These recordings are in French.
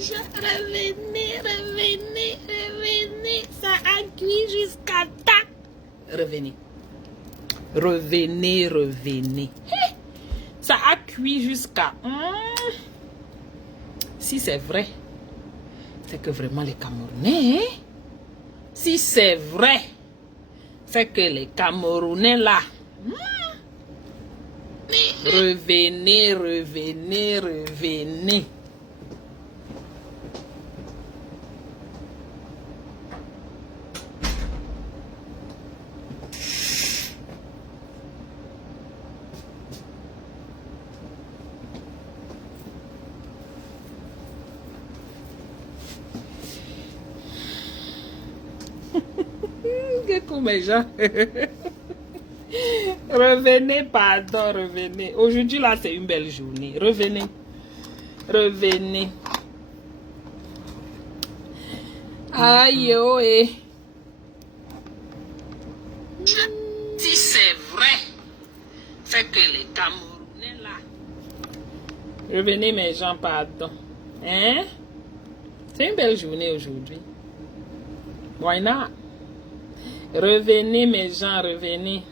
gens, revenez, revenez, revenez. Ça a cuit jusqu'à tac. Revenez. Revenez, revenez. Ça a cuit jusqu'à... Si c'est vrai, c'est que vraiment les Camerounais... Hein? Si c'est vrai, c'est que les Camerounais là... Revenez, revenez, revenez. Mes gens. Revenez, pardon, revenez. Aujourd'hui, là, c'est une belle journée. Revenez. Revenez. Aïe, oh, eh. Si c'est vrai, c'est que les Camerounais, là. Revenez, mes gens, pardon. Hein? C'est une belle journée aujourd'hui. Why not? Revenez, mes gens, revenez.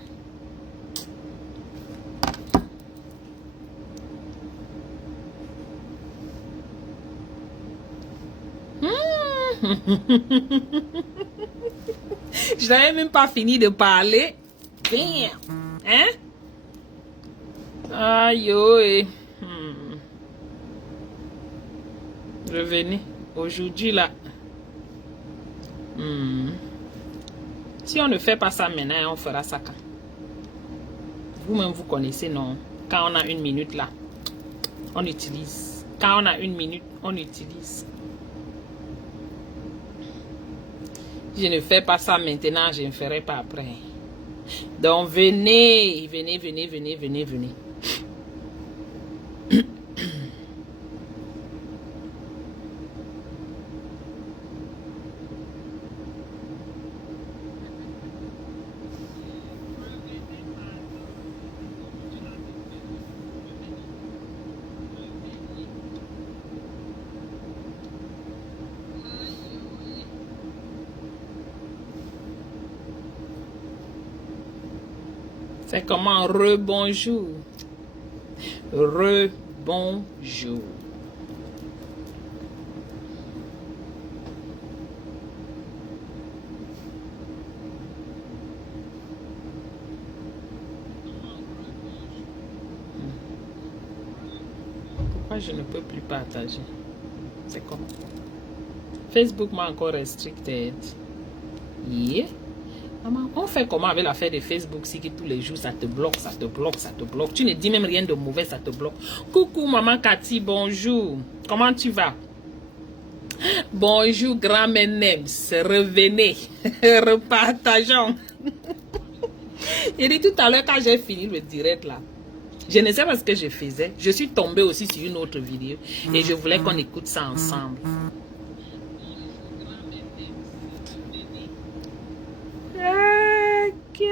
Je n'avais même pas fini de parler. Damn. Hein? Aïe, oh, Revenez. Aujourd'hui, là. Si on ne fait pas ça maintenant, on fera ça quand? Vous-même, vous connaissez, non? Quand on a une minute là, on utilise. Quand on a une minute, on utilise. Je ne fais pas ça maintenant, je ne ferai pas après. Donc, venez, venez, venez, venez, venez, venez. C'est comment? Rebonjour. Rebonjour. Pourquoi je ne peux plus partager? C'est comment? Facebook m'a encore restricted. Yeah. On fait comment avec l'affaire de Facebook si que tous les jours ça te bloque, ça te bloque, ça te bloque. Tu ne dis même rien de mauvais, ça te bloque. Coucou maman Cathy, bonjour. Comment tu vas? Bonjour grand Menems, revenez, repartageons. Et dit tout à l'heure quand j'ai fini le direct là, je ne sais pas ce que je faisais. Je suis tombée aussi sur une autre vidéo et je voulais qu'on écoute ça ensemble. Ok.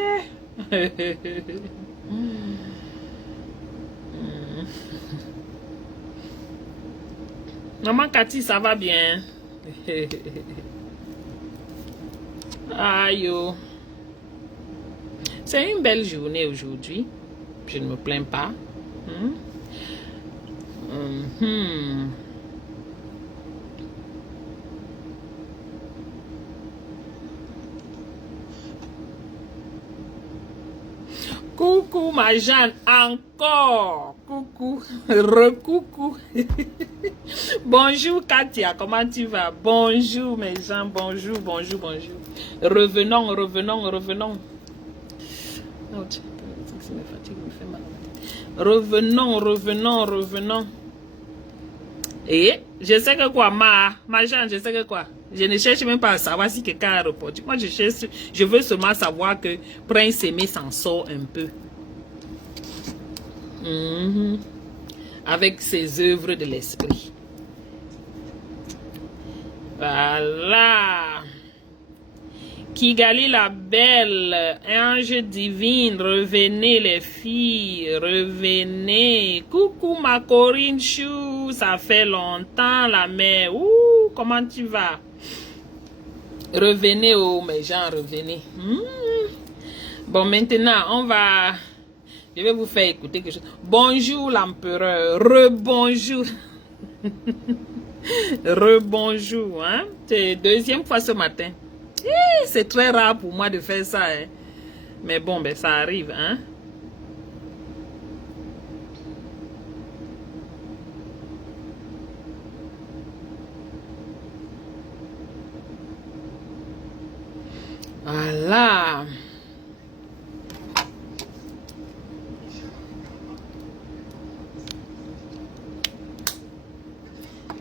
Maman Cathy, ça va bien? Aïe. C'est une belle journée aujourd'hui. Je ne me plains pas. Coucou ma Jeanne, encore. Coucou, recoucou. Bonjour Katia, comment tu vas? Bonjour mes gens, bonjour, bonjour, bonjour. Revenons, revenons, revenons. Revenons, revenons, revenons. Et je sais que quoi, ma Jeanne, je sais que quoi. Je ne cherche même pas à savoir si quelqu'un a reporté. Moi, je veux seulement savoir que Prince Aimé s'en sort un peu. Avec ses œuvres de l'esprit. Voilà. Kigali la belle, ange divine, revenez les filles, revenez. Coucou ma Corinne Chou, ça fait longtemps la mère. Ouh, comment tu vas? Revenez, oh mes gens, revenez. Bon, maintenant, je vais vous faire écouter quelque chose. Bonjour l'empereur, rebonjour. Rebonjour, hein? C'est deuxième fois ce matin. C'est très rare pour moi de faire ça, hein? Mais bon, ben ça arrive, hein? Voilà.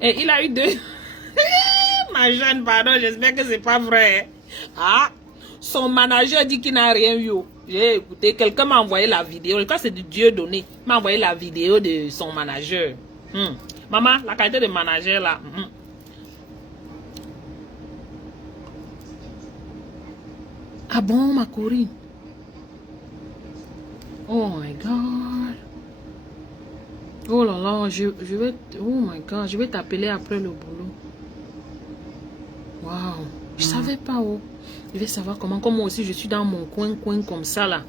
Et il a eu deux. Ma jeune, pardon, j'espère que c'est pas vrai. Ah, son manager dit qu'il n'a rien eu. J'ai écouté, quelqu'un m'a envoyé la vidéo. Je crois que c'est du Dieu donné. Il m'a envoyé la vidéo de son manager. Maman, la qualité de manager là. Ah bon, ma Corinne? Oh my God. Oh là là, je vais... Oh my God, je vais t'appeler après le boulot. Waouh, je savais pas où. Je vais savoir comment moi aussi je suis dans mon coin comme ça là.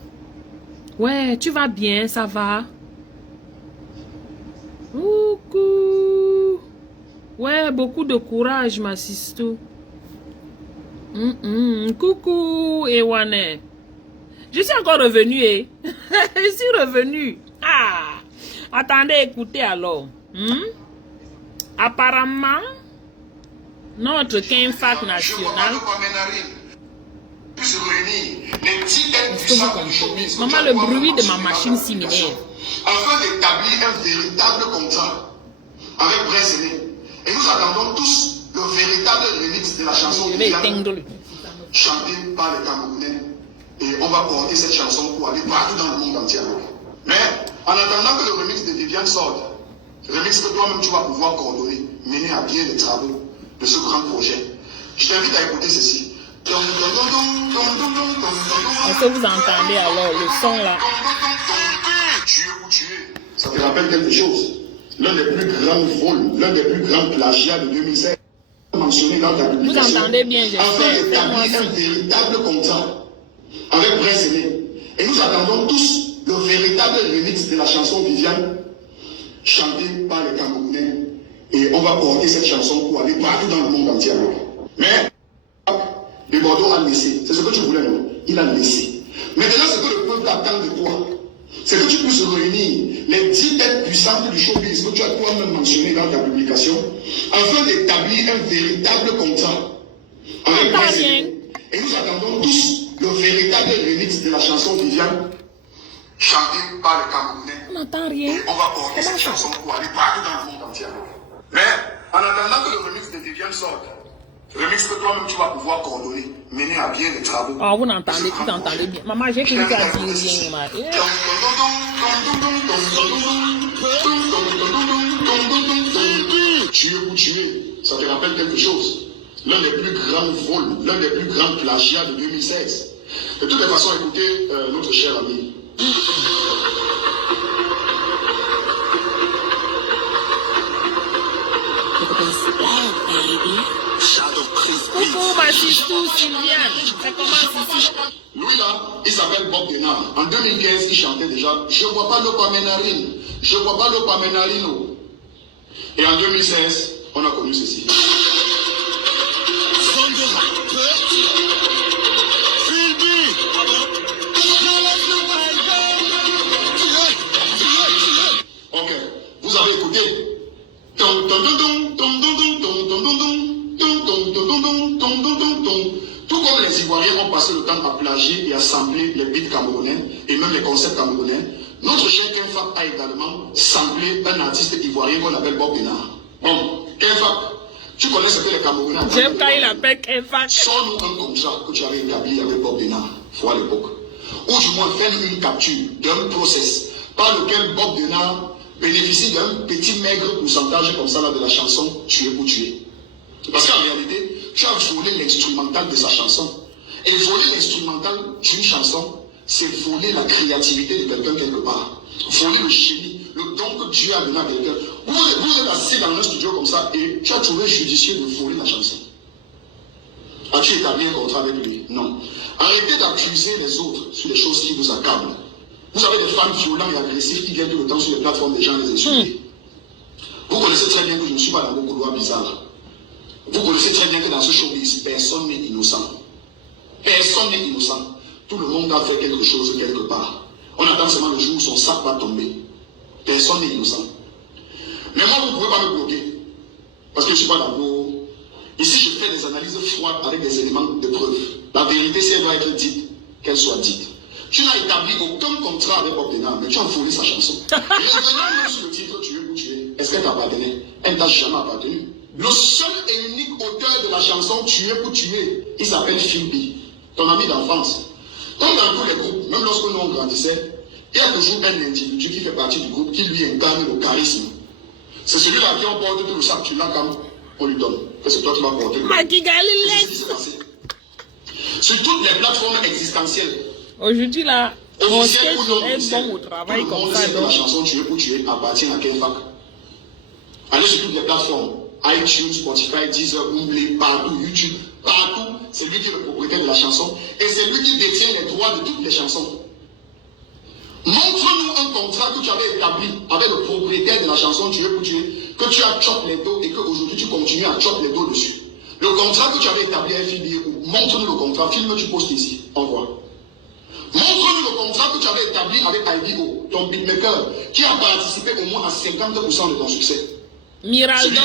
Ouais, tu vas bien, ça va? Coucou. Ouais, beaucoup de courage, ma sister. Coucou, Ewane. Je suis encore revenue, eh. Je suis revenue. Ah, attendez, écoutez alors. Apparemment, notre Kenfac national. Est-ce que vous comprenez? Maman, le bruit de ma machine s'y m'énerve. Afin d'établir un véritable contrat avec Brest-Séné. Et nous attendons tous le véritable remix de la chanson chantée par les Camerounais. Et on va porter cette chanson pour aller partout dans le monde entier. Mais en attendant que le remix de Viviane sorte, remix que toi-même tu vas pouvoir coordonner, mener à bien les travaux de ce grand projet, je t'invite à écouter ceci. Est-ce que vous entendez alors le son là? Tuer ou tuer, ça te rappelle quelque chose? L'un des plus grands vols, l'un des plus grands plagiats de 2016, mentionné dans ta publication. Vous entendez bien, j'espère. Afin d'établir un véritable contrat avec Brest-Séné. Et nous attendons tous le véritable remix de la chanson Viviane, chantée par les Camerounais. Et on va porter cette chanson pour aller partout dans le monde entier. Mais le Bordeaux a laissé. C'est ce que tu voulais, non? Il a laissé. Maintenant, ce que le peuple attend de toi, c'est que tu puisses réunir les 10 têtes puissantes du showbiz que tu as toi-même mentionné dans ta publication, afin d'établir un véritable contrat avec Brest-Séné. Et nous attendons tous le véritable remix de la chanson Viviane, chantée par les Camerounais. On n'entend rien. Et on va porter cette chanson pour aller partout dans le monde entier. Mais en attendant que le remix de Viviane sorte, remix que toi-même tu vas pouvoir coordonner, mener à bien les travaux. Oh, vous n'entendez, vous entendez bien. Maman, j'ai fini à dire rien, maman. Tuer ou tuer, ça te rappelle quelque chose? L'un des plus grands vols, l'un des plus grands plagiats de 2016. De toutes les façons, écoutez notre cher ami. Coucou ma sister Sylviane, ça commence ici. Lui là, il s'appelle Bob Denard. En 2015, il chantait déjà Je bois pas l'eau par mes narines, je bois pas l'eau par mes narines. Et en 2016, on a connu ceci. Ok, vous avez écouté. Tout comme les Ivoiriens ont passé le temps à plagier et à sampler les beats camerounais et même les concepts camerounais, notre cher Kenfac a également samplé un artiste ivoirien qu'on appelle Bob Denard. Bon, Kenfac, tu connais ce que les Camerounais appellent. J'aime quand il appelle Kenfac. Sors-nous un contrat que tu avais établi avec Bob Denard, à l'époque. Ou du moins, fais une capture d'un process par lequel Bob Denard bénéficie d'un petit maigre pourcentage comme ça là de la chanson Tuer ou tuer. Parce qu'en réalité, tu as volé l'instrumental de sa chanson. Et voler l'instrumental d'une chanson, c'est voler la créativité de quelqu'un quelque part. Voler le génie, le don que Dieu a donné à quelqu'un. Vous êtes assis dans un studio comme ça et tu as trouvé judicieux de voler la chanson. As-tu établi un contrat avec lui? Non. Arrêtez d'accuser les autres sur les choses qui vous accablent. Vous avez des femmes violentes et agressives qui viennent tout le temps sur les plateformes des gens les insulter. Vous connaissez très bien que je ne suis pas dans vos couloirs bizarres. Vous connaissez très bien que dans ce showbiz, personne n'est innocent. Personne n'est innocent. Tout le monde a fait quelque chose quelque part. On attend seulement le jour où son sac va tomber. Personne n'est innocent. Mais moi, vous ne pouvez pas me bloquer. Parce que je ne suis pas dans vos... Ici, je fais des analyses froides avec des éléments de preuve. La vérité, si elle doit être dite, qu'elle soit dite. Tu n'as établi aucun contrat avec Bob Denard, mais tu as volé sa chanson. Revenons même sur le titre Tu es où tu es. Est-ce qu'elle t'appartenait? Elle ne t'a jamais appartenu. Le seul et unique auteur de la chanson Tu es où tu es, il s'appelle Philby, ton ami d'enfance. Comme dans tous les groupes, même lorsque nous on grandissait, il y a toujours un individu qui fait partie du groupe qui lui incarne le charisme. C'est celui-là qui emporte tout le sac, tu l'as comme on lui donne. Que c'est toi qui vas porter le sac. Sur toutes les plateformes existentielles. Aujourd'hui, là, mon sketch est bon au travail comme ça. La chanson Tu es où tu es appartient à quelle fac? Allez sur toutes les plateformes. iTunes, Spotify, Deezer, Google, partout, YouTube, partout. C'est lui qui est le propriétaire de la chanson. Et c'est lui qui détient les droits de toutes les chansons. Montre-nous un contrat que tu avais établi avec le propriétaire de la chanson Tu es où tu es, que tu as chop les dos et qu'aujourd'hui tu continues à chop les dos dessus. Le contrat que tu avais établi avec FIBO, montre-nous le contrat, filme, tu postes ici, envoie. Montre-nous le contrat que tu avais établi avec IBO, ton beatmaker, qui a participé au moins à 50% de ton succès. Miraldo.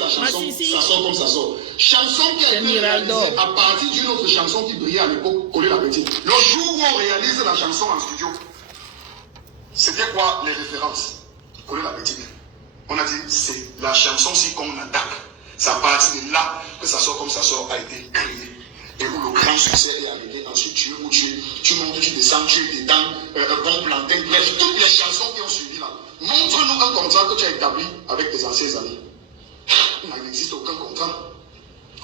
La chanson, ça sort comme ça sort. Chanson qui a été réalisée à partir d'une autre chanson qui brillait à l'époque, Collé la Petite. Le jour où on réalise la chanson en studio, c'était quoi les références? Collé la Petite. On a dit, c'est la chanson-ci qu'on attaque. C'est à partir de là que ça sort comme ça sort a été créé. Et où le grand succès est arrivé. Ensuite, tu es où tu es, tu montes, tu descends, tu es dedans, un bon plantain. Bref, toutes les chansons qui ont suivi là. Montre-nous un contrat que tu as établi avec tes anciens amis. Il n'existe aucun contrat.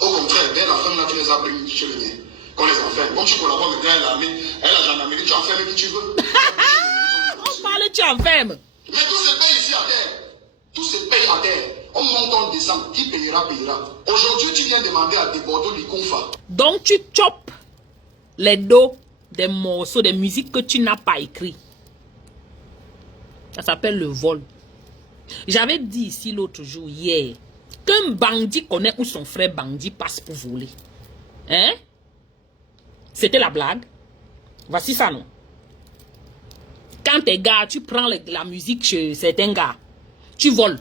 Au contraire, dès la fin, là, tu les as pris chez le mien. Qu'on les enferme. Comme tu collabores avec l'armée, elle a gendarmerie, tu enfermes qui tu veux. On parle, tu enfermes. Mais tout se paye ici à terre. Tout se paye à terre. On monte, on descend. Qui payera, payera. Aujourd'hui, tu viens demander à des bordeaux du Confa. Donc, tu chopes les dos des morceaux, des musiques que tu n'as pas écrits. Ça s'appelle le vol. J'avais dit ici l'autre jour, hier, qu'un bandit connaît où son frère bandit passe pour voler. Hein? C'était la blague. Voici ça, non? Quand t'es gars, tu prends la musique chez certains gars. Tu voles.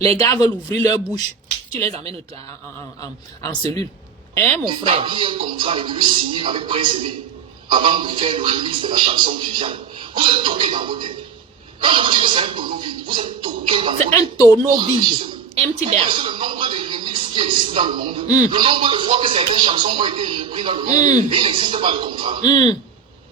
Les gars veulent ouvrir leur bouche. Tu les amènes en cellule. Hein, mon frère? Il y a un contrat et de le signer avec Prince Aimé avant de faire le remix de la chanson Viviane. Vous êtes toqués dans vos têtes. Quand je vous dis que c'est un tonneau vide, vous êtes toqués dans vos têtes. C'est un tonneau vide. Empty Vous there. connaissez le nombre de remixes qui existent dans le monde, le nombre de fois que certaines chansons ont été reprises dans le monde, et il n'existe pas de contrat. Même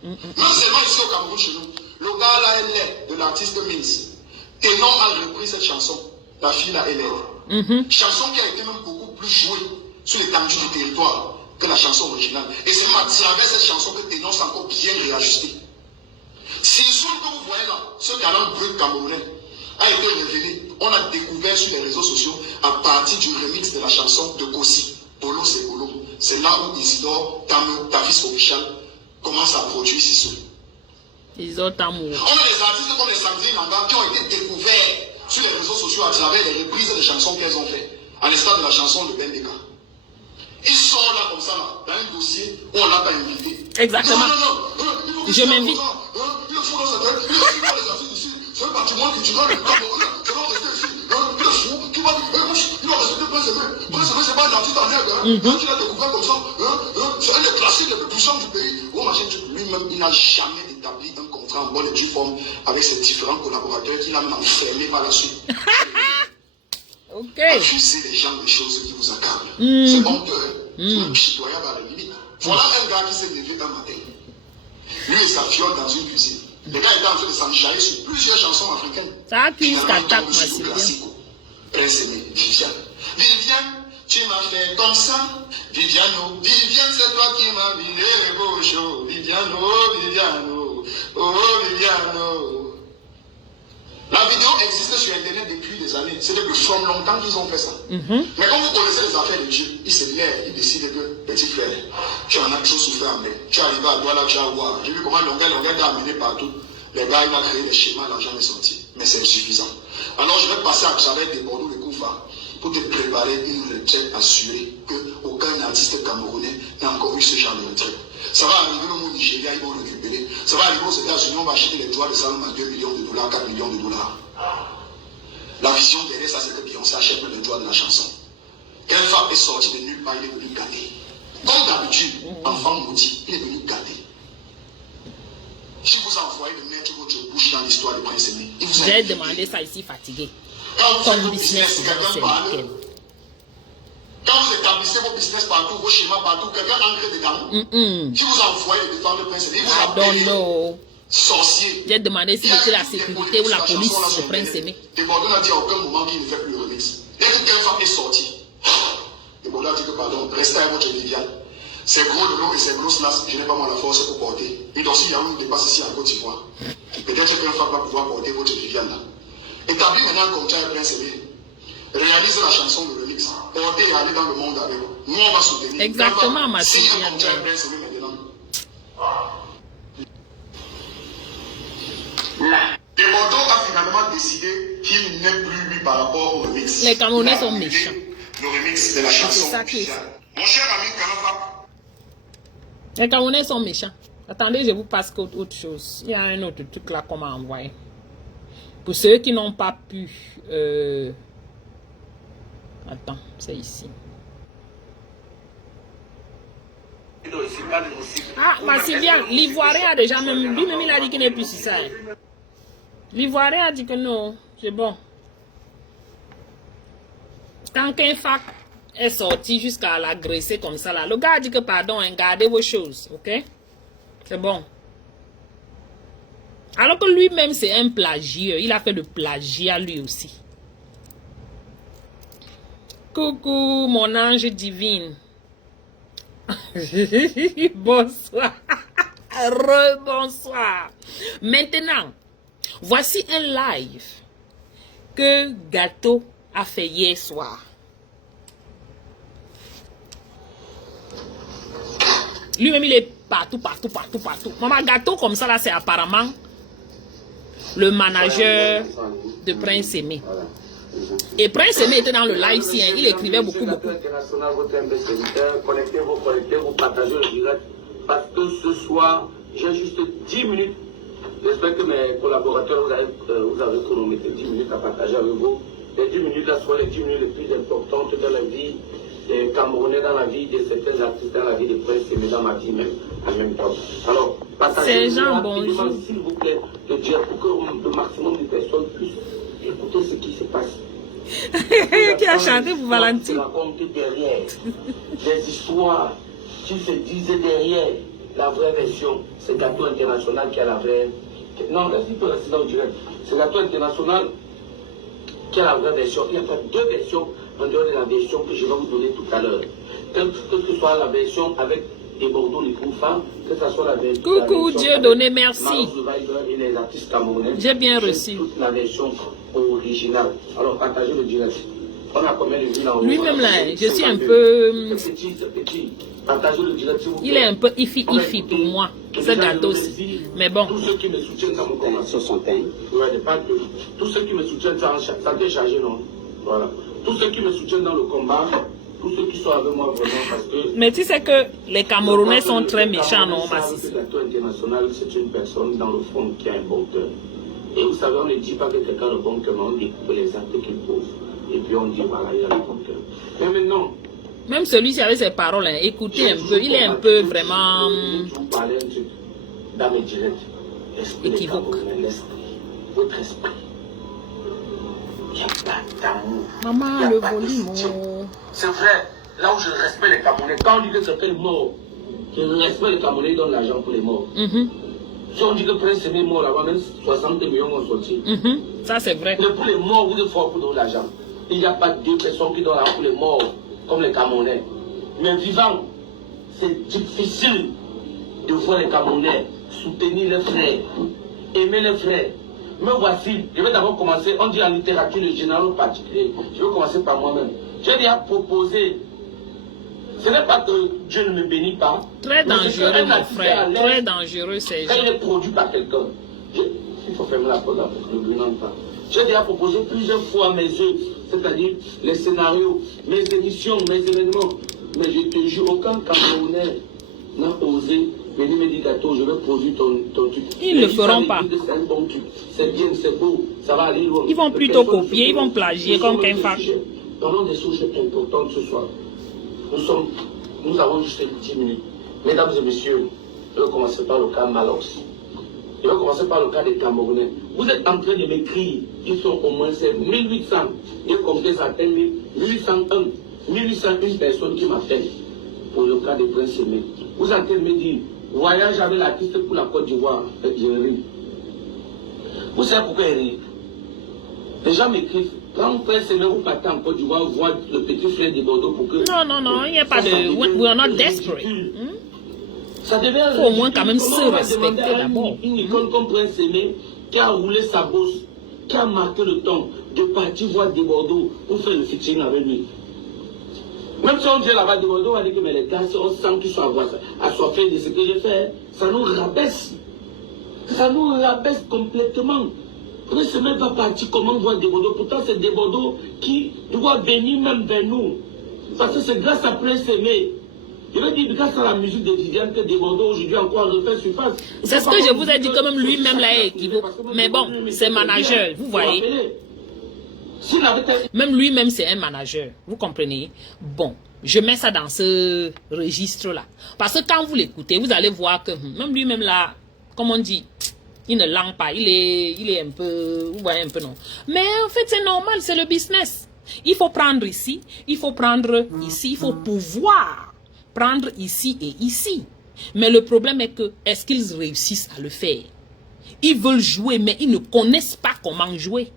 seulement ici au Cameroun, chez nous, le gars là, elle est de l'artiste Mins. Ténon a repris cette chanson. La fille là, elle est. Chanson qui a été même beaucoup plus jouée sur l'étendue du territoire que la chanson originale. Et c'est même à travers cette chanson que Ténon s'est encore bien réajusté. Si le son que vous voyez là, ce talent brut camerounais, a été révélé, on a découvert sur les réseaux sociaux à partir du remix de la chanson de Kossi, Polo c'est Polo. C'est là où Isidore Tamou, ta fils officiel, commence à produire Sissou. Isidore Tamou. On a des artistes comme les Sandrine Langa qui ont été découverts sur les réseaux sociaux à travers les reprises de chansons qu'elles ont fait, à l'instar de la chanson de Ben Deka. Ils sont là comme ça, là, dans un dossier où on l'a pas invité. Exactement. Non, je m'invite. Il faut les artistes ici. C'est un patrimoine culturel. Ça doit rester ici. Il est fou. Il doit rester Prince Aimé. Prince Aimé, c'est pas un artiste en aide. Quand il a découvert comme ça, c'est un des classiques les plus puissants du pays. Lui-même, il n'a jamais établi un contrat en bonne et due forme avec ses différents collaborateurs qu'il a même enfermé par la suite. Ok. Accuser les gens des choses qui vous accablent. C'est honteux. C'est pitoyable à la limite. Voilà un gars qui s'est levé un matin. Lui et sa fiole dans une cuisine. Le gars était en train de s'enjailler sur plusieurs chansons africaines. Ça accuse qu'attaque massivement. Prince Aimé, Viviane. Viviane, Tu m'as fait comme ça, Viviano. Viviane, c'est toi qui m'as mis les beaux jours. Viviano, Viviano, oh Viviano. La vidéo existe sur Internet depuis des années. C'est depuis from longtemps qu'ils ont fait ça. Mais quand vous connaissez les affaires de Dieu, il se lève, il décide que, petit frère, tu en as toujours souffert, mais tu es arrivé à toi là, tu vas voir. J'ai vu comment l'onglet t'a amené partout. Les gars, il a créé des schémas, l'argent est sorti. Mais c'est insuffisant. Alors je vais passer à travers des Bordeaux de Koufa pour te préparer une retraite assurée qu'aucun artiste camerounais n'a encore eu ce genre de retraite. Ça va arriver au Nigeria, ils vont le récupérer. Ça va arriver aux États-Unis, on va acheter les droits de Salomon à 2 millions de dollars, 4 millions de dollars. La vision derrière ça, c'est que Beyoncé achète le droit de la chanson. Quelle femme est sortie de nulle part, il est venu gâter. Comme d'habitude, enfant maudit, il est venu gâter. Je vous envoie de mettre votre bouche dans l'histoire de Prince Aimé. J'ai demandé ça ici fatigué. Quand vous Ton faites vos business, business, quelqu'un c'est parle. lequel? Quand vous établissez vos business partout, vos schémas partout, quelqu'un entre dedans. Je vous envoie de défendre le Prince Aimé. I don't know. Sorcier. J'ai demandé si c'était la sécurité ou la police de Prince Aimé. Et Bordeaux n'a dit à aucun moment qu'il ne fait plus le remix. Dès que quelle femme est sortie, et Bordeaux a dit que pardon, restez avec votre Viviane. Ces gros loulous et ces grosses lasses, je n'ai pas moi la force pour porter. Et donc si Yaoundé dépasse ici en Côte d'Ivoire, peut-être qu'une femme va pouvoir porter votre Viviane là. Établis maintenant un contrat avec Prince Aimé. Réalise la chanson de remix. Portez et allez dans le monde avec. Nous on va soutenir. Exactement, ma fille. fille. Signe un contrat avec Prince Aimé maintenant. Et Bordeaux a finalement décidé qu'il n'est plus lui par rapport au remix. Les Camerounais sont méchants. Le remix de la chanson. C'est ça qui est ça. Mon cher ami Kalafap. Les Camerounais sont méchants. Attendez, je vous passe autre chose. Il y a un autre truc là qu'on m'a envoyé. Pour ceux qui n'ont pas pu... Attends, c'est ici. Ah, ma Sylvia, l'Ivoirien a déjà même... Lui-même, il a dit qu'il n'est plus sur ça. L'Ivoirien a dit que non, c'est bon. Quand qu'un fac est sorti jusqu'à l'agresser comme ça, là, le gars a dit que pardon, hein, gardez vos choses, ok? C'est bon. Alors que lui-même, c'est un plagieux. Il a fait le plagiat lui aussi. Coucou, mon ange divine. Bonsoir. Rebonsoir. Maintenant, voici un live que Gâteau a fait hier soir. Lui-même, il est partout. Maman, Gâteau comme ça, là, c'est apparemment le manager de Prince Aimé. Et Prince Aimé était dans le live, si, hein, il écrivait beaucoup. Connectez-vous, partagez le direct. Parce que ce soir, j'ai juste 10 minutes. J'espère que mes collaborateurs, vous avez chronométré 10 minutes à partager avec vous. Les 10 minutes là sont les 10 minutes les plus importantes dans la vie des Camerounais, dans la vie de certains artistes, dans la vie de Prince Aimé, dans ma vie même, en même temps. Alors, partagez rapidement, s'il vous plaît, le direct pour que le maximum de personnes puissent écouter ce qui se passe. Qui a chanté pour Valentine? Raconter derrière des histoires qui se disaient derrière la vraie version. C'est Gâteau International qui a la vraie. Non, là, il peut rester dans le direct. C'est Gâteau International qui a la vraie version. Il y a pas deux versions en dehors de la version que je vais vous donner tout à l'heure. Que ce soit la version avec des Bordeaux, les Koufa, que ce soit la version. Coucou, Dieu donné, merci. Et les artistes camerounais. J'ai bien reçu. Toute la version originale. Alors, partagez le direct. On a combien de vues là? Lui-même là, je suis un peu... Petit. Partagez le direct, s'il vous plaît. Il est un peu ifi pour moi. Ce Gâteau aussi. Mais bon. Tous ceux qui me soutiennent dans mon combat. 61. Ouais, pas de... Tous ceux qui me soutiennent, ça a été chargé, non? Voilà. Tous ceux qui me soutiennent dans le combat, tous ceux qui sont avec moi vraiment, parce que... Mais tu sais que les Camerounais sont très méchants, non, Massis? Le Gâteau International, c'est une personne dans le fond qui a un bon cœur. Et vous savez, on ne dit pas que quelqu'un a le bon cœur, mais on découpe les actes qu'il pose. Et puis on dit, voilà, il a le bon cœur. Mais maintenant... Même celui-ci avec ses paroles, hein, écoutez un peu, il est un peu vraiment... Vous parlez un truc dans mes directs. Équivoque. Votre esprit. Il n'y a pas d'amour. Maman, le volume. C'est vrai, là où je respecte les Camerounais, quand on dit que quelqu'un est mort, je respecte les Camerounais, ils donnent l'argent pour les morts. Si on dit que Prince Aimé est mort là-bas, même 60 millions vont sortir. Ça, c'est vrai. Mais pour les morts, vous êtes fort pour donner l'argent. Il n'y a pas deux personnes qui donnent l'argent pour les morts. comme les Camerounais. Mais vivant, c'est difficile de voir les Camerounais soutenir les frères, aimer les frères. Me voici, je vais d'abord commencer, on dit en littérature le général en particulier, je vais commencer par moi-même. J'ai déjà proposé, ce n'est pas que Dieu ne me bénit pas. Très dangereux, mon frère, très dangereux, c'est... Quand il est produit par quelqu'un, il faut fermer la porte là pour que ne brûle pas. J'ai déjà proposé plusieurs fois mes œuvres, c'est-à-dire les scénarios, mes émissions, mes événements. Mais je te jure, aucun Camerounais n'a osé venir me dire gâteau, je vais produire ton truc. Ils ne le feront pas. C'est un bon truc, c'est bien, c'est beau, ça va aller loin. Ils vont plutôt copier, ils vont plagier comme qu'un fac. Parlons des sujets importants ce soir. Nous avons juste 10 minutes. Mesdames et messieurs, je vais commencer par le cas Malox. Je vais commencer par le cas des Camerounais. Vous êtes en train de m'écrire, ils sont au moins 1800. J'ai compté ça, 1801, 1801 personnes qui m'appellent pour le cas de Prince Aimé. Vous êtes en train de me dire, voyage avec l'artiste pour la Côte d'Ivoire, Jérémy. Vous savez pourquoi il rit? Les gens m'écrivent, quand Prince Aimé vous partez en Côte d'Ivoire, voir le petit frère de Bordeaux pour que... Non, il n'y a pas de... We are not desperate. Ça devait Il faut au moins quand même se respecter d'abord. Une icône comme Prince Aimé qui a roulé sa bosse, qui a marqué le temps de partir voir des Bordeaux pour faire le featuring avec lui. Même si on dit là-bas de Bordeaux, on va dire que mais les gars, on sent qu'ils sont assoiffés de ce que j'ai fait, ça nous rabaisse. Ça nous rabaisse complètement. Prince Aimé va partir comment voir des Bordeaux. Pourtant, c'est des Bordeaux qui doivent venir même vers nous. Parce que c'est grâce à Prince Aimé. Je veux dire, grâce à la musique de Viviane que des Bordeaux aujourd'hui encore refait surface. C'est ce que je vous ai dit, quand même lui-même l'a équivaut. Mais bon, c'est manager, vous voyez. Même lui-même, c'est un manager. Vous comprenez? Bon, je mets ça dans ce registre-là. Parce que quand vous l'écoutez, vous allez voir que même lui-même là, comme on dit, il ne langue pas. Il est un peu, vous voyez un peu non. Mais en fait, c'est normal, c'est le business. Il faut prendre ici, il faut prendre ici, il faut pouvoir prendre ici et ici. Mais le problème est que, est-ce qu'ils réussissent à le faire? Ils veulent jouer, mais ils ne connaissent pas comment jouer.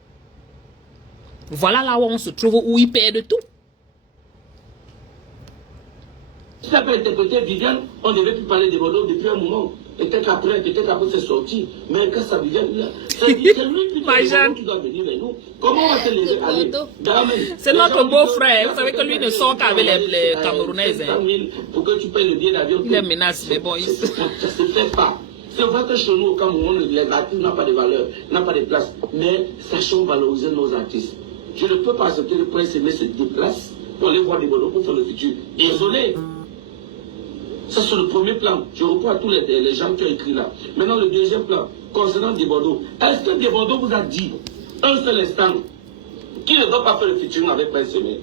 Voilà là où on se trouve, où ils perdent tout. Si ça peut interpréter Viviane, on devait plus parler de Bordeaux depuis un moment. Peut-être après c'est sorti. Mais quand ça Viviane, c'est lui qui doit venir vers nous. Comment on va se laisser aller? C'est notre beau-frère. Vous savez que lui ne sort qu'avec les Camerounais. Pour que tu payes le billet d'avion. Il est menace, mais bon, ça ne se fait pas. C'est vrai que chez nous, au Cameroun, les artistes n'ont pas de valeur, n'ont pas de place. Mais sachons valoriser nos artistes. Je ne peux pas accepter le Prince Aimé se déplace pour aller voir des Bordeaux pour faire le futur. Désolé. Ça, c'est le premier plan. Je reprends à tous les gens qui ont écrit là. Maintenant, le deuxième plan, concernant des Bordeaux. Est-ce que des Bordeaux vous a dit, un seul instant, qui ne doit pas faire le featuring avec Prince Aimé?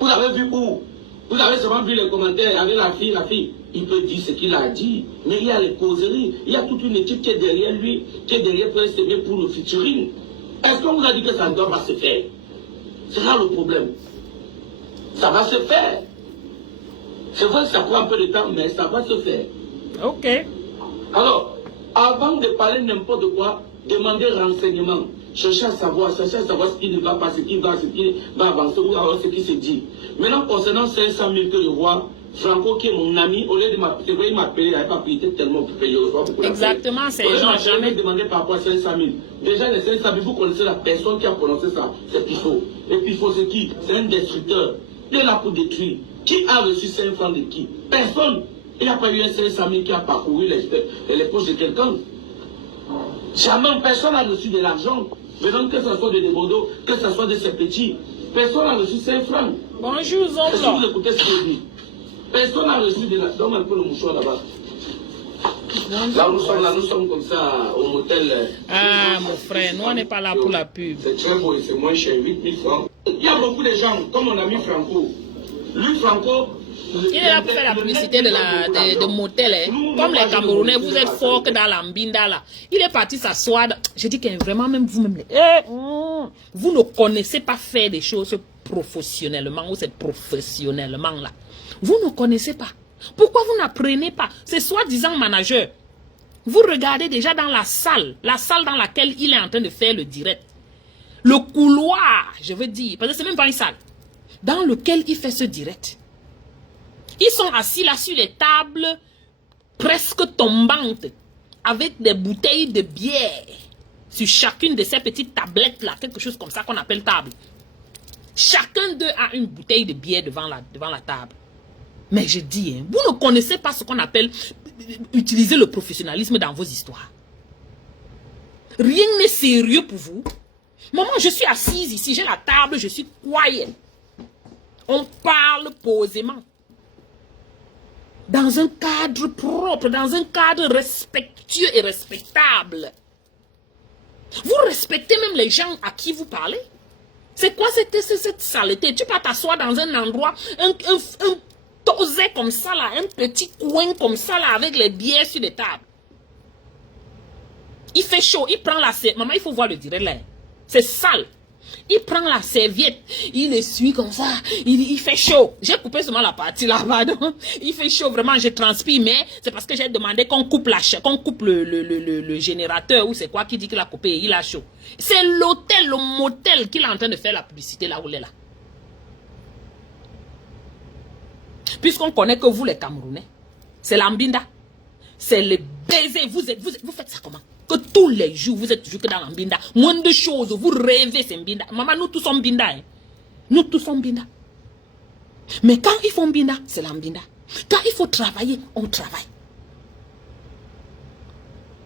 Vous avez vu où? Vous avez seulement vu les commentaires avec la fille. Il peut dire ce qu'il a dit, mais il y a les causeries. Il y a toute une équipe qui est derrière lui, qui est derrière Prince Aimé pour le featuring. Est-ce qu'on vous a dit que ça ne doit pas se faire? C'est là le problème. Ça va se faire. C'est vrai que ça prend un peu de temps, mais ça va se faire. Ok. Alors, avant de parler n'importe quoi, demandez renseignement. Cherchez à savoir ce qui ne va pas, ce qui va avancer, ou alors ce qui se dit. Maintenant, concernant 500 000 que je vois, Franco, qui est mon ami, au lieu de m'appeler, il n'avait pas payé tellement pour payer. Exactement, c'est gens jamais demandé par rapport à 500 000. Déjà, les 500 000, vous connaissez la personne qui a prononcé ça, c'est Pifo. Et Pifo, c'est qui? C'est un destructeur. Il est là pour détruire. Qui a reçu 5 francs de qui? Personne. Il n'y a pas eu un 500 000 qui a parcouru les poches de quelqu'un. Jamais personne n'a reçu de l'argent. Maintenant, que ce soit de Bordeaux, que ce soit de ces petits, personne n'a reçu 5 francs. Bonjour, est-ce que vous écoutez ce que je dis? Personne n'a reçu de l'argent. Donne un peu le mouchoir là-bas. Là, nous sommes comme ça au motel. Ah, mon frère, nous, on n'est pas là pour la pub. C'est très beau et c'est moins cher, 8 000 francs. Il y a beaucoup de gens, comme mon ami Franco. Lui, Franco, il est là pour faire la publicité de motel. Comme les Camerounais, vous êtes fort que dans l'ambinda là. Il est parti s'asseoir. Je dis que vraiment, même vous-même, vous ne connaissez pas faire des choses professionnellement ou c'est professionnellement là. Vous ne connaissez pas. Pourquoi vous n'apprenez pas? C'est soi-disant manager. Vous regardez déjà dans la salle dans laquelle il est en train de faire le direct. Le couloir, je veux dire, parce que c'est même pas une salle. dans lequel il fait ce direct. Ils sont assis là sur les tables presque tombantes, avec des bouteilles de bière sur chacune de ces petites tablettes là, quelque chose comme ça qu'on appelle table. Chacun d'eux a une bouteille de bière devant la table. Mais je dis, hein, vous ne connaissez pas ce qu'on appelle utiliser le professionnalisme dans vos histoires. Rien n'est sérieux pour vous. Maman, je suis assise ici, j'ai la table, je suis quiet. On parle posément. Dans un cadre propre, dans un cadre respectueux et respectable. Vous respectez même les gens à qui vous parlez. C'est quoi cette saleté? Tu peux t'asseoir dans un endroit, un tosé comme ça là, un petit coin comme ça là, avec les bières sur les tables. Il fait chaud, il prend la serviette. Maman, il faut voir le direct là. C'est sale. Il prend la serviette, il essuie comme ça, il fait chaud. J'ai coupé seulement la partie là, pardon. Il fait chaud, vraiment, je transpire, mais c'est parce que j'ai demandé qu'on coupe le générateur ou c'est quoi qui dit qu'il a coupé, il a chaud. C'est l'hôtel, le motel qu'il est en train de faire la publicité là où il est là. Puisqu'on connaît que vous les Camerounais, c'est l'ambinda, c'est le baiser, vous faites ça comment? Que tous les jours, vous êtes toujours que dans l'ambinda. Moins de choses, vous rêvez, c'est mbinda. Maman, nous tous sommes binda. Hein. Nous tous sommes binda. Mais quand ils font binda, c'est l'ambinda. Quand il faut travailler, on travaille.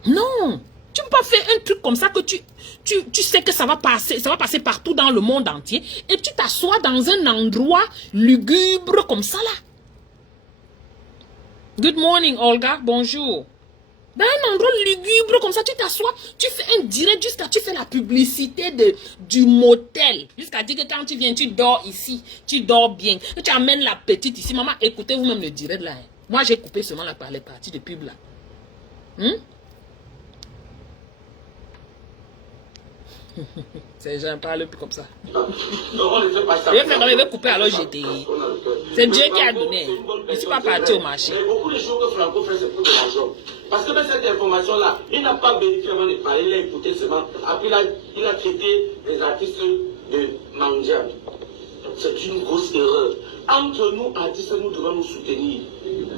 Non. Tu ne peux pas faire un truc comme ça que tu sais que ça va passer partout dans le monde entier. Et tu t'assois dans un endroit lugubre comme ça là. Good morning, Olga. Bonjour. Dans un endroit lugubre comme ça, tu t'assois, tu fais un direct jusqu'à tu fais la publicité du motel. Jusqu'à dire que quand tu viens, tu dors ici, tu dors bien. Tu amènes la petite ici. Maman, écoutez vous-même le direct là. Hein. Moi, j'ai coupé seulement les parties de pub là. Ces gens parlent plus comme ça. Je vais couper alors j'étais. C'est Dieu qui a donné. Je ne suis pas parti au marché. Mais beaucoup de choses que Franco fait, c'est pour de l'argent. Parce que cette information-là, il n'a pas vérifié avant de parler, il a écouté seulement. Après, il a traité les artistes de Mandia. C'est une grosse erreur. Entre nous, artistes, nous devons nous soutenir.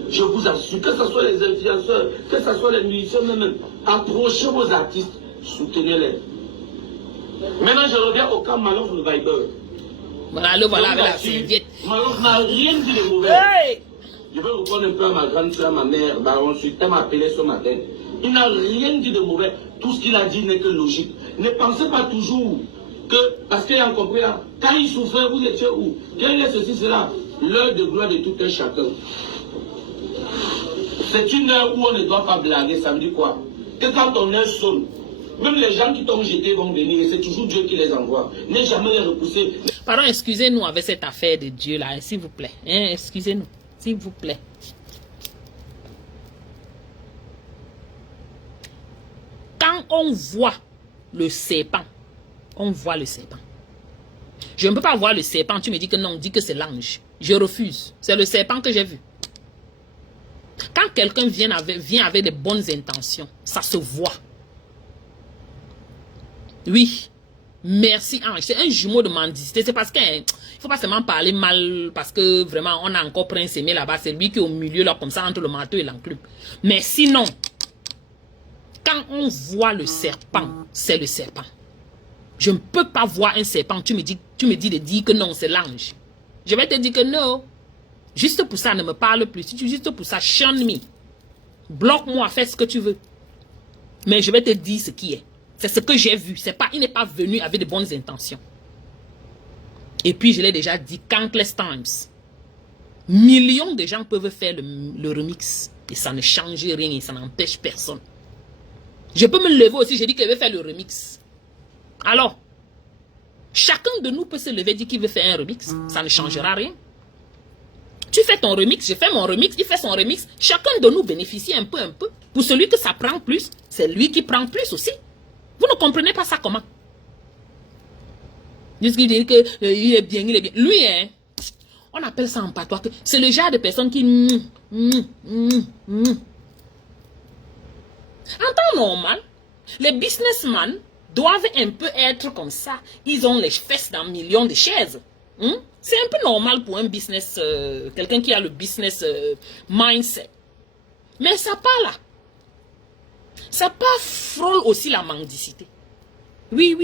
Je vous assure, que ce soit les influenceurs, que ce soit les musiciens même, approchez vos artistes, soutenez-les. Maintenant, je reviens au camp Malouf le Viber. Voilà, le voilà avec la serviette. Malouf n'a rien dit de mauvais. Hey! Je vais reprendre un peu à ma grande soeur, ma mère, Baron Suite, elle m'a appelé ce matin. Il n'a rien dit de mauvais. Tout ce qu'il a dit n'est que logique. Ne pensez pas toujours que, parce qu'il a compris là, quand il souffrait, vous étiez où? Quand il est ceci, cela, l'heure de gloire de tout un chacun. C'est une heure où on ne doit pas blaguer, ça veut dire quoi? Que quand on est sonne, même les gens qui t'ont jeté vont venir et c'est toujours Dieu qui les envoie. Ne jamais les repousser. Pardon, excusez-nous avec cette affaire de Dieu là, s'il vous plaît. Hein, excusez-nous, s'il vous plaît. Quand on voit le serpent, on voit le serpent. Je ne peux pas voir le serpent, tu me dis que non, dis que c'est l'ange. Je refuse. C'est le serpent que j'ai vu. Quand quelqu'un vient avec des bonnes intentions, ça se voit. Oui, merci ange. C'est un jumeau de mendicité. C'est parce qu'il ne faut pas seulement parler mal parce que vraiment on a encore Prince Aimé là-bas. C'est lui qui est au milieu là comme ça entre le marteau et l'enclume. Mais sinon, quand on voit le serpent, c'est le serpent. Je ne peux pas voir un serpent. Tu me dis de dire que non, c'est l'ange. Je vais te dire que non. Juste pour ça, ne me parle plus. Juste pour ça, shun me. Bloque-moi, fais ce que tu veux. Mais je vais te dire ce qui est. C'est ce que j'ai vu. Il n'est pas venu avec de bonnes intentions. Et puis, je l'ai déjà dit, countless times. Millions de gens peuvent faire le remix. Et ça ne change rien et ça n'empêche personne. Je peux me lever aussi, j'ai dit que je vais faire le remix. Alors, chacun de nous peut se lever et dire qu'il veut faire un remix. Ça ne changera rien. Tu fais ton remix, je fais mon remix, il fait son remix. Chacun de nous bénéficie un peu. Pour celui que ça prend plus, c'est lui qui prend plus aussi. Vous ne comprenez pas ça comment? Juste qu'il dit qu'il est bien, Lui, hein, on appelle ça en patois que c'est le genre de personne qui... En temps normal, les businessmen doivent un peu être comme ça. Ils ont les fesses dans millions de chaises. C'est un peu normal pour un business, quelqu'un qui a le business mindset. Mais ça part là. Ça part frôle aussi la mendicité. Oui.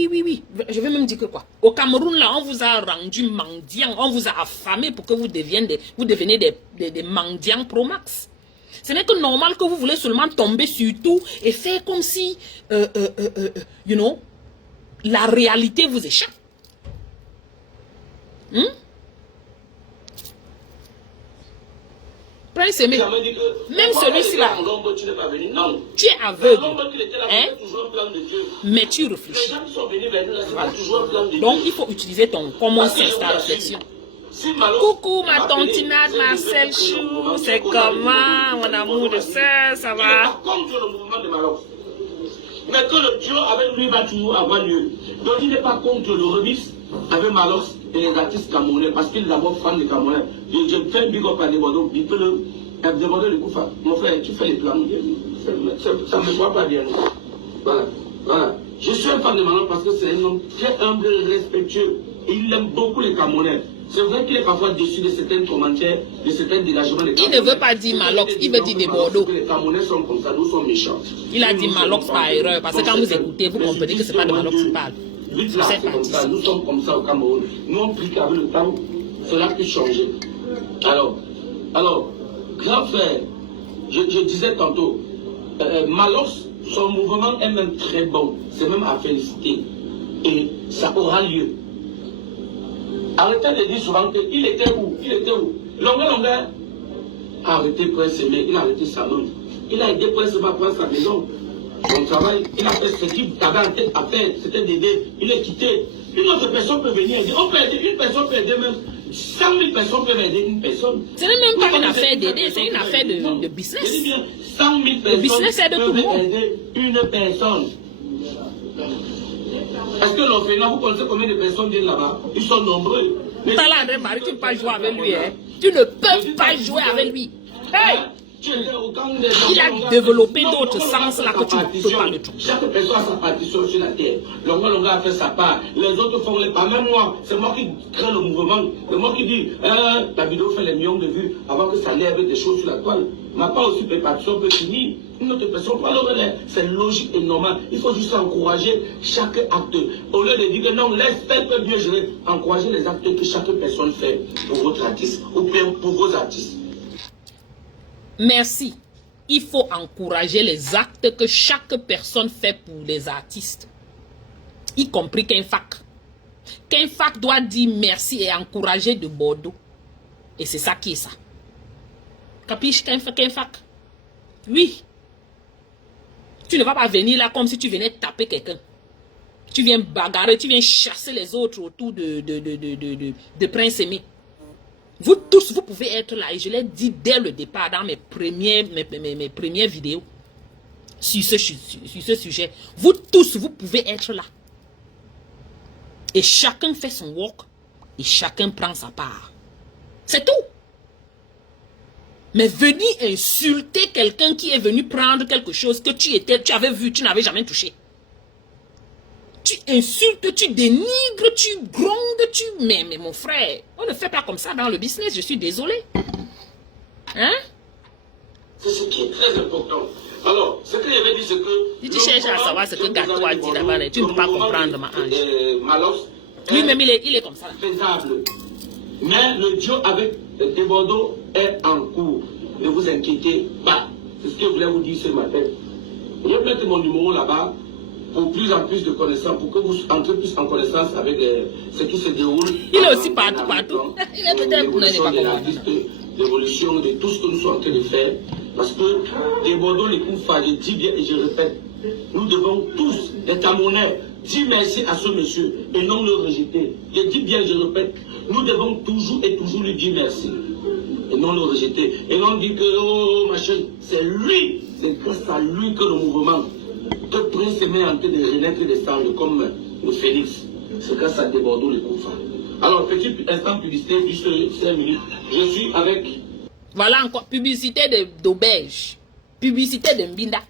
Je vais même dire que quoi. Au Cameroun, là, on vous a rendu mendiant, on vous a affamé pour que vous deveniez des mendiants pro max. Ce n'est que normal que vous voulez seulement tomber sur tout et faire comme si, you know, la réalité vous échappe. Prince Aimé, même celui-ci là, tu es aveugle, hein? Mais tu réfléchis. Voilà. Donc il faut utiliser ton common sense, ta réflexion. Coucou ma tontinade Marcel Chou, c'est comment mon amour de sœur, ça va? Mais que le Dieu avec lui va toujours avoir lieu. Donc il n'est pas contre le remix avec Malox et les artistes camerounais, parce qu'il est d'abord fan des Camerounais. Je fais un big up à Debodo, il peut le Debodo le coup. Mon frère, tu fais les plans. Ça ne me voit pas bien. Voilà. Je suis un fan de Malox parce que c'est un homme très humble et respectueux. Et il aime beaucoup les Camerounais. C'est vrai qu'il est parfois déçu de certains commentaires, de certains dégagements des Camerounais. Il ne veut pas dire Malox, il veut dire Debodo. Les Camerounais sont comme ça, nous sommes méchants. Il a dit Malox par erreur, parce que quand vous écoutez, vous comprenez que ce n'est pas de Malox qui parle. Nous sommes comme ça au Cameroun. Nous on prie qu'avec le temps, cela peut changer. Alors, grand frère, je disais tantôt, Malox, son mouvement est même très bon. C'est même à féliciter. Et ça aura lieu. Arrêtez de dire souvent qu'il était où? Longueur. Arrêtez Prince Aimé, il a arrêté sa main. Il a aidé Prince Aimé à prendre sa maison. Son travail, il a fait ce qu'il avait en tête à faire, c'était d'aider. Il est quitté. Une autre personne peut venir aider. On peut aider, une personne peut aider même. 100 000 personnes peuvent aider une personne. Ce n'est même pas une affaire d'aider, c'est une affaire de business. Je dis bien, 100 000 personnes le business est de tout le monde. Aider une personne. Est-ce que l'orphelinat, vous connaissez combien de personnes viennent là-bas? Ils sont nombreux. T'as là, André Marie, tu ne peux pas jouer avec lui. Hein? Tu ne peux pas jouer avec lui. Hey! Il a développé d'autres sens là que tu ne peux pas le trouver. Chaque personne a sa partition sur la terre. Longa a fait sa part. Les autres font les pas. Même moi, c'est moi qui crée le mouvement. C'est moi qui dis, la vidéo fait les millions de vues avant que ça lève des choses sur la toile. Ma part aussi, mes partitions peut finir. Une autre personne peut le relais. C'est logique et normal. Il faut juste encourager chaque acte. Au lieu de dire que non, laisse faire peut bien gérer. Encourager les actes que chaque personne fait pour votre artiste ou bien pour vos artistes. Merci. Il faut encourager les actes que chaque personne fait pour les artistes. Y compris Kenfac. Kenfac doit dire merci et encourager de Bordeaux. Et c'est ça qui est ça. Capiche Kenfac? Oui. Tu ne vas pas venir là comme si tu venais taper quelqu'un. Tu viens bagarrer, tu viens chasser les autres autour de Prince Aimé. Vous tous, vous pouvez être là. Et je l'ai dit dès le départ dans mes premières vidéos sur ce sujet. Vous tous, vous pouvez être là. Et chacun fait son work. Et chacun prend sa part. C'est tout. Mais venir insulter quelqu'un qui est venu prendre quelque chose que tu avais vu, tu n'avais jamais touché. Tu insultes, tu dénigres, tu grondes, Mais mon frère, on ne fait pas comme ça dans le business, je suis désolé. Hein? C'est ce qui est très important. Alors, ce que j'avais dit, c'est que... Si tu cherches à savoir ce que Gato a dit là-bas, tu ne peux pas comprendre, ma ange. Malox, lui-même, il est comme ça. Faisable. Mais le Dieu avec Debodo est en cours. Ne vous inquiétez pas. C'est ce que je voulais vous dire ce matin. Je vais mettre mon numéro là-bas pour plus en plus de connaissances, pour que vous entrez plus en connaissance avec ce qui se déroule. Il est aussi partout. Il est peut-être pour l'évolution de tout ce que nous sommes en train de faire. Parce que Debodo, les coups, je dis bien et je répète, nous devons tous, les Camerounais, dire merci à ce monsieur et non le rejeter. Je dis bien, je répète, nous devons toujours et toujours lui dire merci et non le rejeter. Et non dire que, oh machin, c'est lui, c'est grâce à lui que le mouvement, que Prince Aimé est en train de renaître et de descendre comme le phénix. C'est grâce à Debodo le Koufa. Alors, petit instant publicité, juste 5 minutes. Je suis avec... Voilà encore, publicité d'auberge, publicité de Mbinda.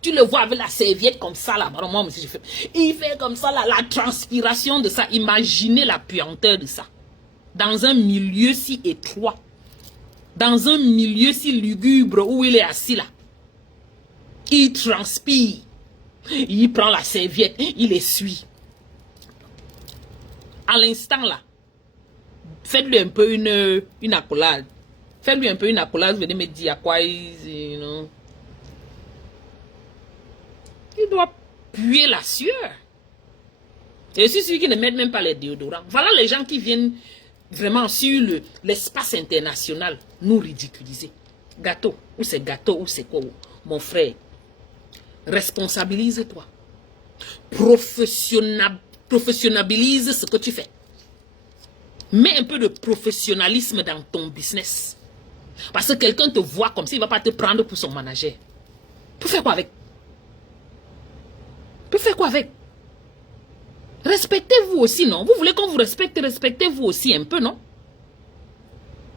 Tu le vois avec la serviette comme ça là. Moi aussi, il fait comme ça là, la transpiration de ça. Imaginez la puanteur de ça. dans un milieu si étroit, dans un milieu si lugubre où il est assis là. Il transpire, il prend la serviette, il essuie. À l'instant là, faites-lui un peu une accolade. Faites-lui un peu une accolade, vous venez me dire à quoi il doit puer la sueur. Et c'est celui qui ne mettent même pas les déodorants. Voilà les gens qui viennent vraiment sur l'espace international nous ridiculiser. Gâteau, ou c'est gâteau, ou c'est quoi? Mon frère, responsabilise-toi. Professionnabilise ce que tu fais. Mets un peu de professionnalisme dans ton business. Parce que quelqu'un te voit comme ça, il ne va pas te prendre pour son manager. Tu fais quoi avec? Tu fais quoi avec? Respectez-vous aussi, non? Vous voulez qu'on vous respecte, respectez-vous aussi un peu, non?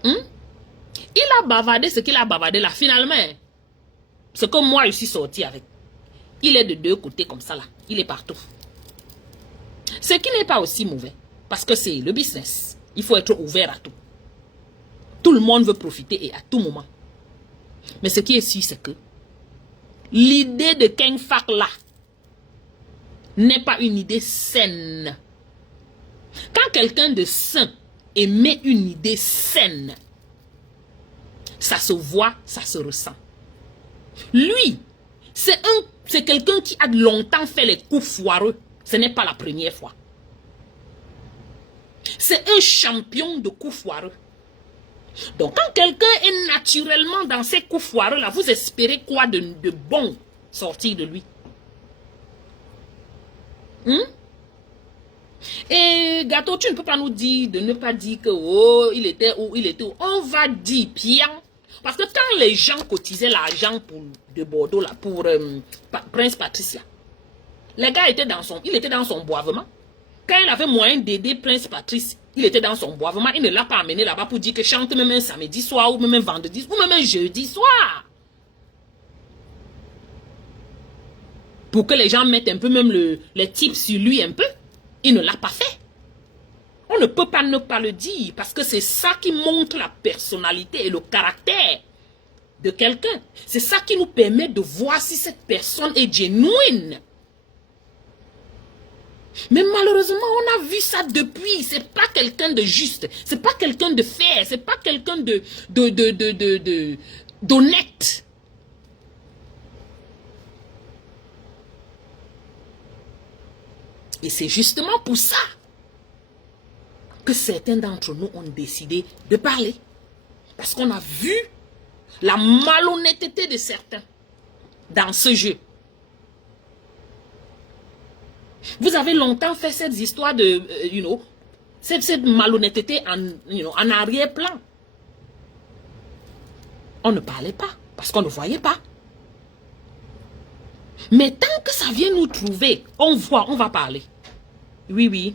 Il a bavardé ce qu'il a bavardé là. Finalement, ce que moi je suis sorti avec, il est de deux côtés comme ça là. Il est partout. Ce qui n'est pas aussi mauvais. Parce que c'est le business. Il faut être ouvert à tout. Tout le monde veut profiter et à tout moment. Mais ce qui est sûr, c'est que l'idée de King Fak là n'est pas une idée saine. Quand quelqu'un de sain émet une idée saine, ça se voit, ça se ressent. Lui, c'est quelqu'un qui a longtemps fait les coups foireux. Ce n'est pas la première fois. C'est un champion de coups foireux. Donc, quand quelqu'un est naturellement dans ces coups foireux-là, vous espérez quoi de bon sortir de lui? Et Gâteau, tu ne peux pas nous dire de ne pas dire que oh, il était où, il était où. On va dire bien. Parce que quand les gens cotisaient l'argent de Bordeaux, là, pour Prince Patricia, le gars était dans son boivement. Quand il avait moyen d'aider Prince Patrice, il était dans son boivement. Il ne l'a pas amené là-bas pour dire que chante même un samedi soir, ou même un vendredi, ou même un jeudi soir. Pour que les gens mettent un peu même les tips sur lui un peu. Il ne l'a pas fait. On ne peut pas ne pas le dire parce que c'est ça qui montre la personnalité et le caractère de quelqu'un. C'est ça qui nous permet de voir si cette personne est genuine. Mais malheureusement, on a vu ça depuis. C'est pas quelqu'un de juste. C'est pas quelqu'un de fair. C'est pas quelqu'un d'honnête. Et c'est justement pour ça que certains d'entre nous ont décidé de parler. Parce qu'on a vu la malhonnêteté de certains dans ce jeu. Vous avez longtemps fait cette histoire de, cette malhonnêteté en arrière-plan. On ne parlait pas parce qu'on ne voyait pas. Mais tant que ça vient nous trouver, on voit, on va parler. Oui, oui.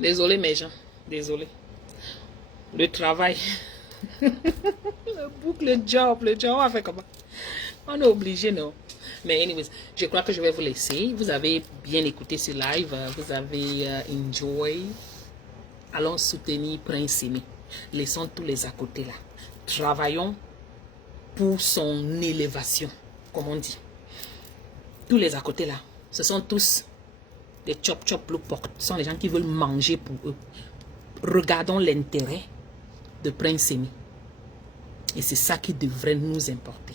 Désolé mes gens, désolé. Le travail, le job, on va faire comment? On est obligé, non? Mais anyways, je crois que je vais vous laisser. Vous avez bien écouté ce live, vous avez enjoy. Allons soutenir Prince Simi. Laissons tous les à côté là. Travaillons pour son élévation, comme on dit. Tous les à côté là, ce sont tous des chop blue pork. Ce sont les gens qui veulent manger pour eux. Regardons l'intérêt de Prince Simi. Et c'est ça qui devrait nous importer.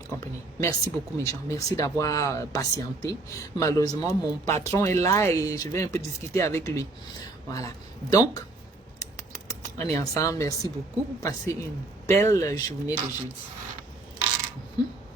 Vous comprenez? Merci beaucoup mes gens. Merci d'avoir patienté. Malheureusement, mon patron est là et je vais un peu discuter avec lui. Voilà. Donc, on est ensemble. Merci beaucoup. Passez une belle journée de jeudi.